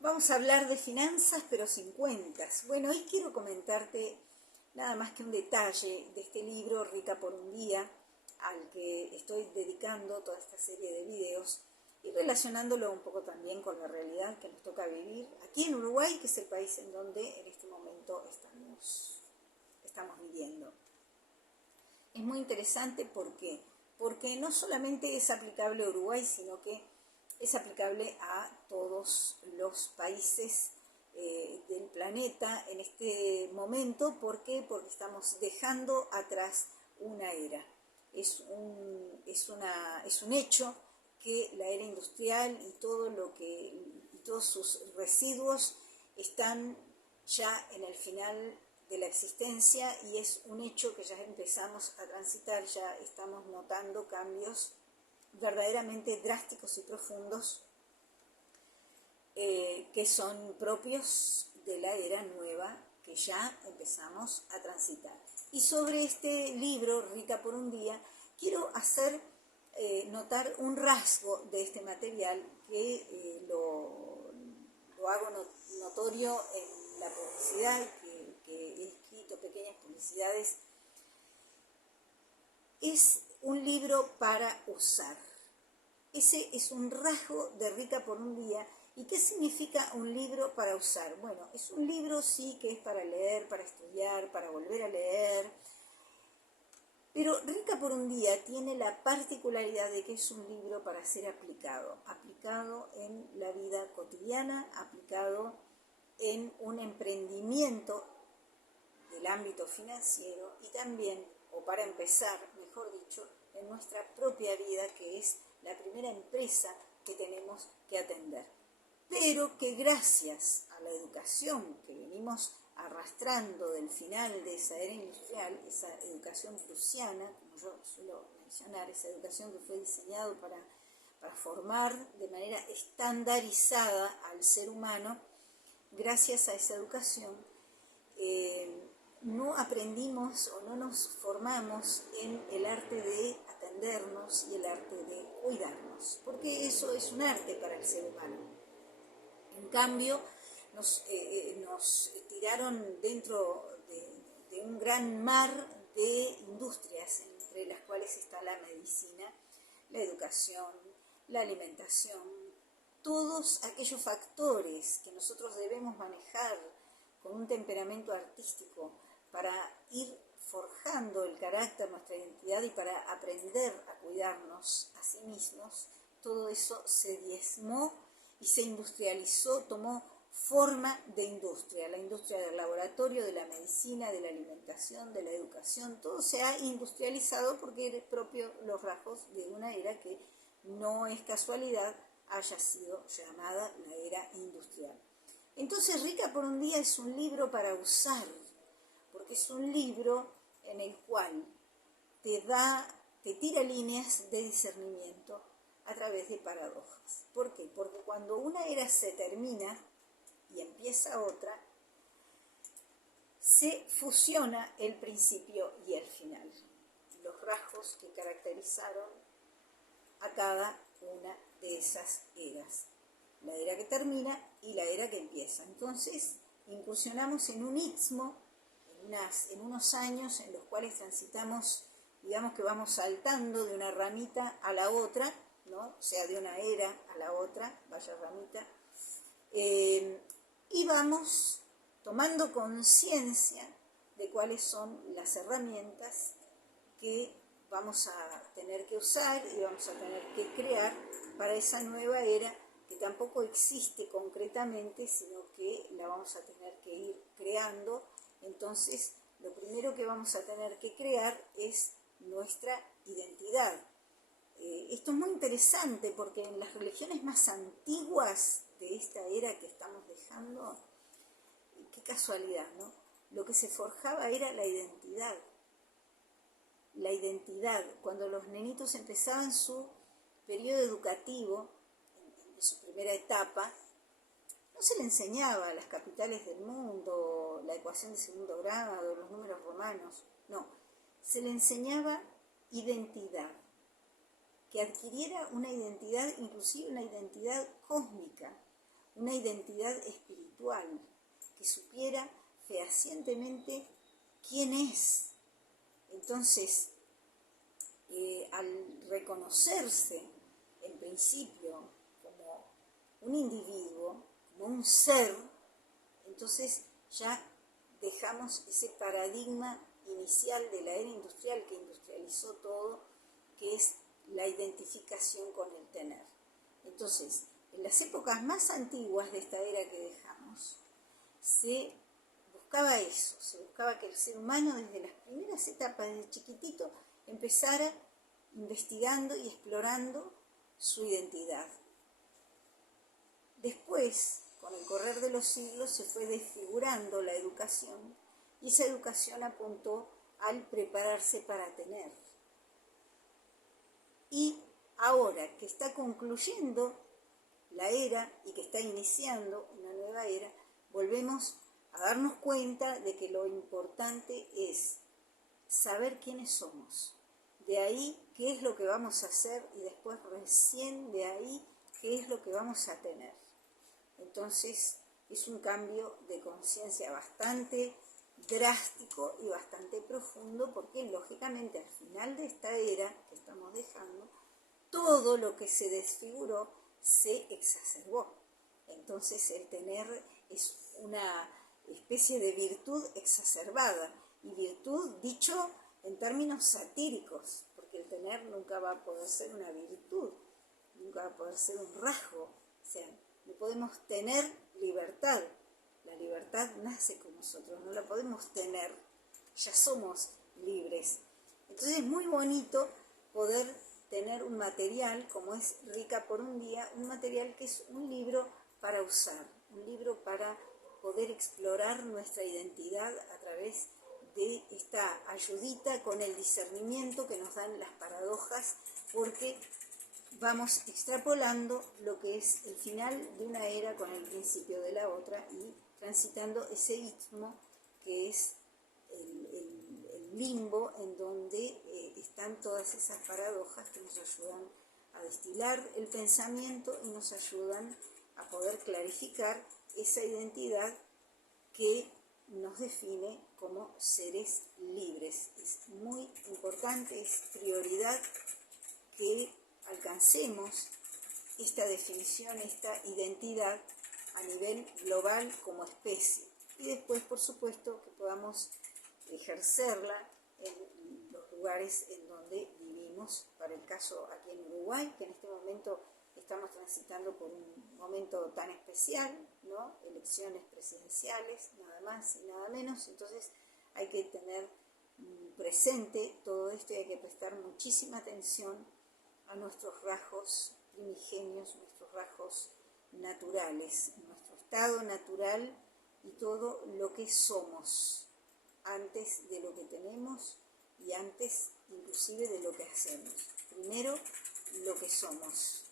Vamos a hablar de finanzas, pero sin cuentas. Bueno, hoy quiero comentarte nada más que un detalle de este libro, Rica por un día, al que estoy dedicando toda esta serie de videos y relacionándolo un poco también con la realidad que nos toca vivir aquí en Uruguay, que es el país en donde en este momento estamos viviendo. Es muy interesante porque no solamente es aplicable a Uruguay, sino que es aplicable a todos los países del planeta en este momento. ¿Por qué? Porque estamos dejando atrás una era. Es un hecho que la era industrial y todos sus residuos están ya en el final de la existencia, y es un hecho que ya empezamos a transitar, ya estamos notando cambios verdaderamente drásticos y profundos que son propios de la era nueva que ya empezamos a transitar. Y sobre este libro, Rica por un día, quiero hacer notar un rasgo de este material que lo hago notorio en la publicidad, que he escrito pequeñas publicidades. Es un libro para usar. Ese es un rasgo de Rica por un día. ¿Y qué significa un libro para usar? Bueno, es un libro sí que es para leer, para estudiar, para volver a leer. Pero Rica por un día tiene la particularidad de que es un libro para ser aplicado en la vida cotidiana, aplicado en un emprendimiento del ámbito financiero y también, o para empezar, mejor dicho, en nuestra propia vida, que es la primera empresa que tenemos que atender. Pero que gracias a la educación que venimos arrastrando del final de esa era industrial, esa educación prusiana, como yo suelo mencionar, esa educación que fue diseñada para formar de manera estandarizada al ser humano, gracias a esa educación no aprendimos o no nos formamos en el arte de atendernos y el arte de cuidarnos, porque eso es un arte para el ser humano. En cambio, nos tiraron dentro de un gran mar de industrias, entre las cuales está la medicina, la educación, la alimentación, todos aquellos factores que nosotros debemos manejar con un temperamento artístico para ir forjando el carácter, nuestra identidad, y para aprender a cuidarnos a sí mismos. Todo eso se diezmó y se industrializó, tomó forma de industria, la industria del laboratorio, de la medicina, de la alimentación, de la educación. Todo se ha industrializado porque es propio los rasgos de una era que no es casualidad haya sido llamada la era industrial. Entonces, Rica por un día es un libro para usar, porque es un libro en el cual te tira líneas de discernimiento a través de paradojas. ¿Por qué? Porque cuando una era se termina y empieza otra, se fusiona el principio y el final, los rasgos que caracterizaron a cada una de esas eras. La era que termina y la era que empieza. Entonces, incursionamos en un istmo, en unos años en los cuales transitamos, digamos que vamos saltando de una ramita a la otra, ¿no? O sea, de una era a la otra, vaya ramita, y vamos tomando conciencia de cuáles son las herramientas que vamos a tener que usar y vamos a tener que crear para esa nueva era, que tampoco existe concretamente, sino que la vamos a tener que ir creando. Entonces, lo primero que vamos a tener que crear es nuestra identidad. Esto es muy interesante porque en las religiones más antiguas de esta era que estamos dejando, qué casualidad, ¿no? Lo que se forjaba era la identidad. La identidad, cuando los nenitos empezaban su periodo educativo, en su primera etapa, no se le enseñaba las capitales del mundo, la ecuación de segundo grado, los números romanos, no, se le enseñaba identidad, que adquiriera una identidad, inclusive una identidad cósmica, una identidad espiritual, que supiera fehacientemente quién es. Entonces, al reconocerse en principio como un individuo, como un ser, entonces ya dejamos ese paradigma inicial de la era industrial que industrializó todo, que es la identificación con el tener. Entonces, en las épocas más antiguas de esta era que dejamos, se buscaba eso, se buscaba que el ser humano desde las primeras etapas, desde chiquitito, empezara investigando y explorando su identidad. Después, con el correr de los siglos, se fue desfigurando la educación y esa educación apuntó al prepararse para tener. Y ahora que está concluyendo la era y que está iniciando una nueva era, volvemos a darnos cuenta de que lo importante es saber quiénes somos. De ahí qué es lo que vamos a hacer y después recién de ahí qué es lo que vamos a tener. Entonces es un cambio de conciencia bastante drástico y bastante profundo, porque lógicamente al final de esta era que estamos dejando, todo lo que se desfiguró se exacerbó. Entonces el tener es una especie de virtud exacerbada, y virtud dicho en términos satíricos, porque el tener nunca va a poder ser una virtud, nunca va a poder ser un rasgo. O sea, no podemos tener libertad. La libertad nace con nosotros, no la podemos tener, ya somos libres. Entonces es muy bonito poder tener un material como es Rica por un día, un material que es un libro para usar, un libro para poder explorar nuestra identidad a través de esta ayudita con el discernimiento que nos dan las paradojas, porque vamos extrapolando lo que es el final de una era con el principio de la otra y transitando ese istmo que es el limbo en donde están todas esas paradojas que nos ayudan a destilar el pensamiento y nos ayudan a poder clarificar esa identidad que nos define como seres libres. Es muy importante, es prioridad que alcancemos esta definición, esta identidad a nivel global como especie. Y después, por supuesto, que podamos ejercerla en los lugares en donde vivimos. Para el caso aquí en Uruguay, que en este momento estamos transitando por un momento tan especial, ¿no? Elecciones presidenciales, nada más y nada menos. Entonces hay que tener presente todo esto y hay que prestar muchísima atención a nuestros rasgos primigenios, nuestros rasgos naturales, nuestro estado natural y todo lo que somos antes de lo que tenemos y antes inclusive de lo que hacemos. Primero, lo que somos.